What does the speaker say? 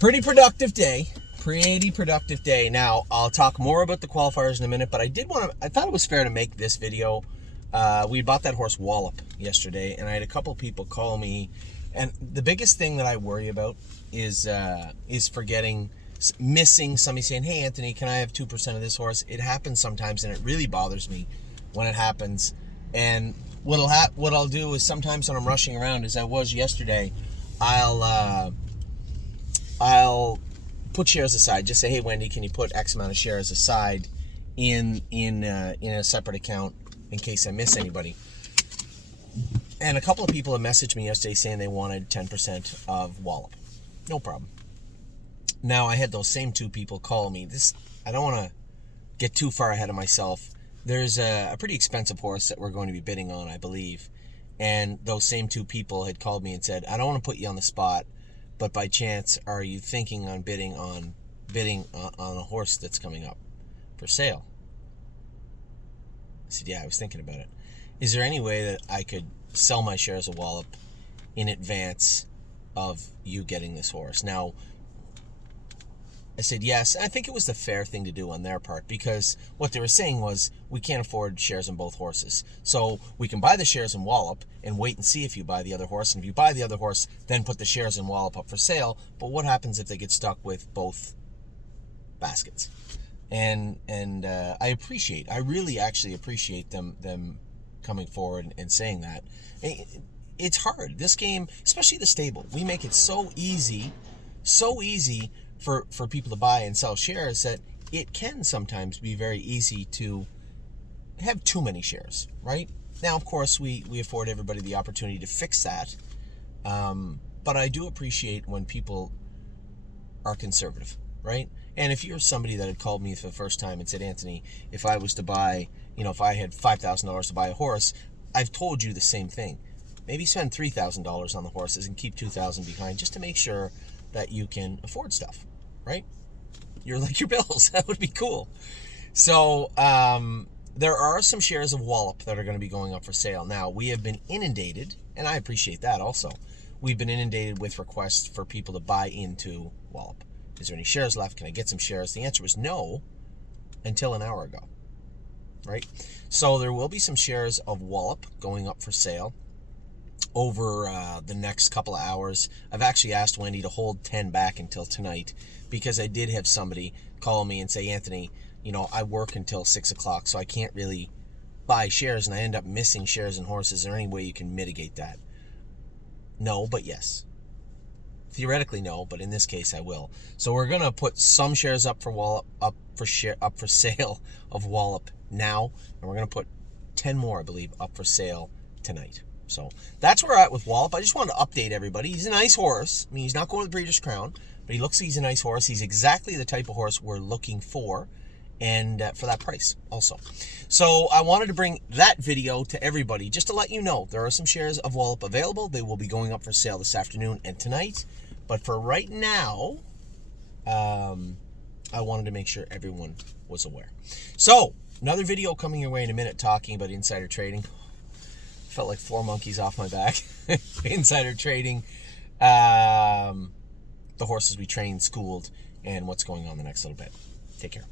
Pretty productive day. Pretty productive day. Now, I'll talk more about the qualifiers in a minute, but I thought it was fair to make this video. We bought that horse WALLOP yesterday, and I had a couple people call me, and the biggest thing that I worry about is missing somebody saying, "Hey, Anthony, can I have 2% of this horse?" It happens sometimes, and it really bothers me when it happens. And what I'll do is sometimes when I'm rushing around, as I was yesterday, I'll put shares aside. Just say, "Hey, Wendy, can you put X amount of shares aside in a separate account in case I miss anybody?" And a couple of people have messaged me yesterday saying they wanted 10% of WALLOP. No problem. Now, I had those same two people call me. I don't want to get too far ahead of myself. There's a pretty expensive horse that we're going to be bidding on, I believe. And those same two people had called me and said, "I don't want to put you on the spot, but by chance, are you thinking on bidding on a horse that's coming up for sale?" I said, "Yeah, I was thinking about it. Is there any way that I could sell my shares of WALLOP in advance of you getting this horse?" Now, I said yes. I think it was the fair thing to do on their part, because what they were saying was, we can't afford shares in both horses. So we can buy the shares in WALLOP and wait and see if you buy the other horse. And if you buy the other horse, then put the shares in WALLOP up for sale. But what happens if they get stuck with both baskets? And I really actually appreciate them coming forward and saying that. It's hard. This game, especially the stable, we make it so easy for people to buy and sell shares that it can sometimes be very easy to have too many shares, right? Now, of course, we afford everybody the opportunity to fix that, but I do appreciate when people are conservative, right? And if you're somebody that had called me for the first time and said, "Anthony, if I was to buy, if I had $5,000 to buy a horse," I've told you the same thing. Maybe spend $3,000 on the horses and keep $2,000 behind, just to make sure that you can afford stuff, right? You're like your bills. That would be cool. So there are some shares of WALLOP that are going to be going up for sale. Now, we have been inundated, and I appreciate that also. We've been inundated with requests for people to buy into WALLOP. Is there any shares left? Can I get some shares? The answer was no until an hour ago, right? So there will be some shares of WALLOP going up for sale over the next couple of hours. I've actually asked Wendy to hold 10 back until tonight, because I did have somebody call me and say, "Anthony, I work until 6 o'clock, so I can't really buy shares, and I end up missing shares and horses. Is there any way you can mitigate that?" No, but yes. Theoretically, no, but in this case, I will. So we're going to put some shares up for WALLOP, up for sale of WALLOP now, and we're going to put 10 more, I believe, up for sale tonight. So that's where we're at with WALLOP. I just wanted to update everybody. He's a nice horse. I mean, he's not going to the Breeders' Crown, but he looks like he's a nice horse. He's exactly the type of horse we're looking for, and for that price also. So I wanted to bring that video to everybody just to let you know there are some shares of WALLOP available. They will be going up for sale this afternoon and tonight. But for right now, I wanted to make sure everyone was aware. So another video coming your way in a minute talking about insider trading. Felt like 4 monkeys off my back. Insider trading, the horses we trained, schooled, and what's going on the next little bit. Take care.